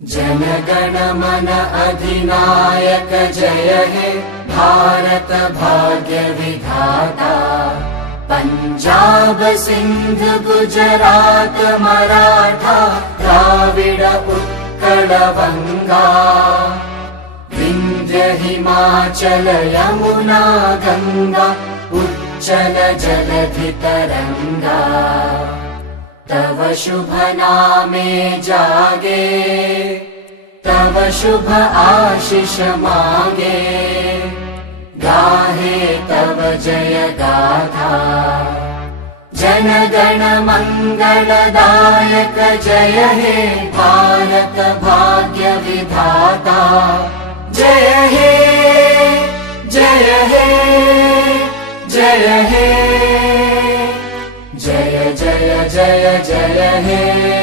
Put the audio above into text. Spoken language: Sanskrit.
जनगण मन अधिनायक जय हे भारत भाग्य विधाता। पंजाब सिंध गुजरात मराठा द्राविड उत्कल बंगा। विंध्य हिमाचल यमुना गंगा उच्चल जलधि तरंगा। तव शुभ नामे जागे तव शुभ आशीष मागे। गाहे तव जय गाथा जनगण मंगलदायक जय हे भारत भाग्य विधाता। जय हे जय हे जय हे जय जय जय जय हे।